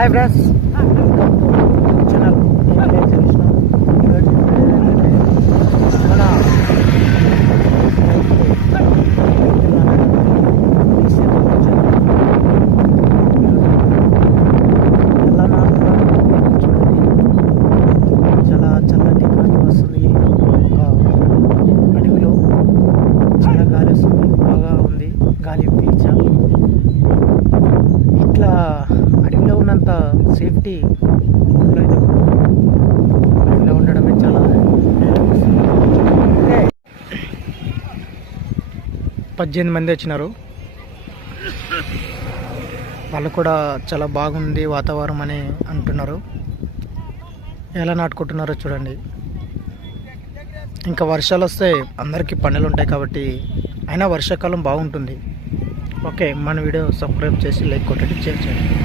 Hi friends, channel చాలా చల్లటి గాలి వస్తుంది. అడవిలో చాలా గాలి వస్తుంది, బాగా ఉంది గాలి పీల్చా. ఇట్లా అడవిలో ఉన్నంత సేఫ్టీ అడవిలో ఉండడమే చాలా 18 మంది వచ్చినారు. వాళ్ళు కూడా చాలా బాగుంది వాతావరణం అని అంటున్నారు. ఎలా నాటుకుంటున్నారో చూడండి. ఇంకా వర్షాలు వస్తే అందరికీ పనులు ఉంటాయి కాబట్టి అయినా వర్షాకాలం బాగుంటుంది. ఓకే, మన వీడియో సబ్స్క్రైబ్ చేసి లైక్ కొట్టండి, షేర్ చేయండి.